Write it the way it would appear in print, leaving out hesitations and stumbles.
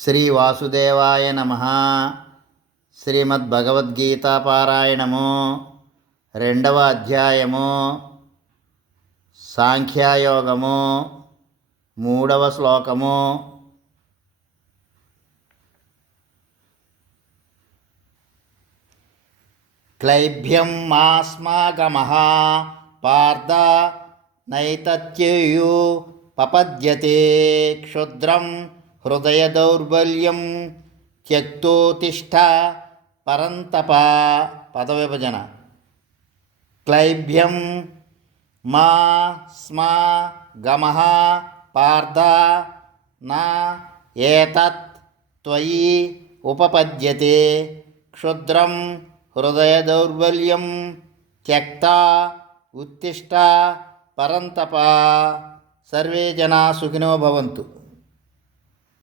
శ్రీ వాసుదేవాయ నమః. శ్రీమద్భగవద్గీతా పారాయణము రెండవ అధ్యాయము సాంఖ్యయోగము మూడవ శ్లోకము. క్లైభ్యం మాస్మాకమః పార్థ నైతత్యయు పపద్యతే క్షుద్రం హృదయ దౌర్బల్యం త్యక్తోతిష్ఠ పరంతప. పదవిభజన. క్లైభ్యం మా స్మా గమః పార్థ నా ఏతత్ త్వయి ఉపపద్యతే క్షుద్రం హృదయ దౌర్బల్యం త్యక్తా ఉత్తిష్ట పరంతప. సర్వే జనా సుఖినో భవంతు.